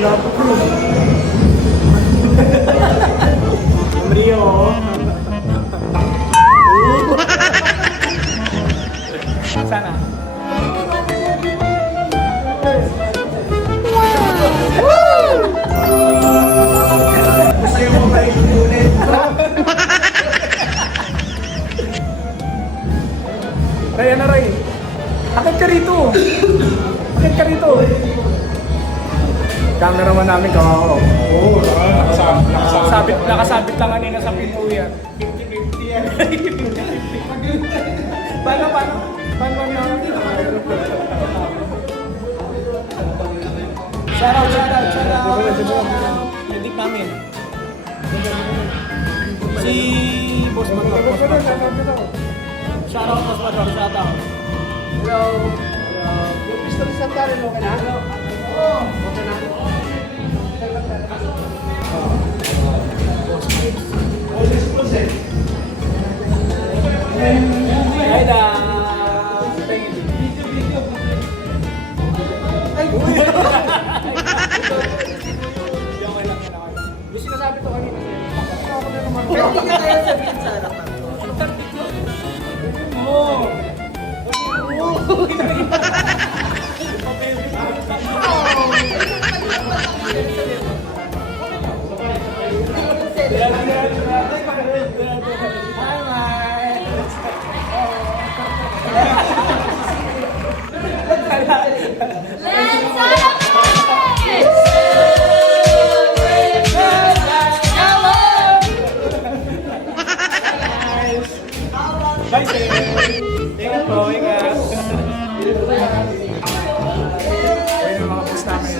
Rio. Sana. Gusto mo ba ulit? Ray, ano Ray? Akit ka rito. Akit ka rito. Cameraman namin kawawa. Oo, Nakasabit lang kanina sa pinto yan. 50-50 yan. Paano? Paano namin? Shout out. Edit namin. Si Boss Mator. Shout out, Boss Mator. Shout out. Hello. Yung pistol sa tarin, okay na? Oo. Okay na. Hi, da. Yung sinasabi ko kanina sa'yo. Pero hindi ka kaya sabihin sa harapan ko. Oo. Bye, sir. Ingat po, ingat. Ayun yung mga boss namin.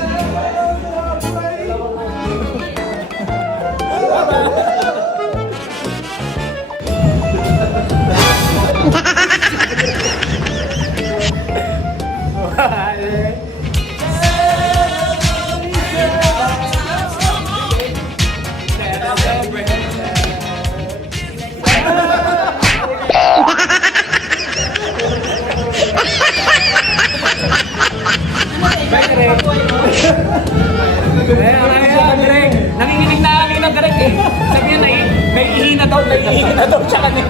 Nanginginig na kami ng direct eh. Sabi niya, naiihi na daw siya kanina.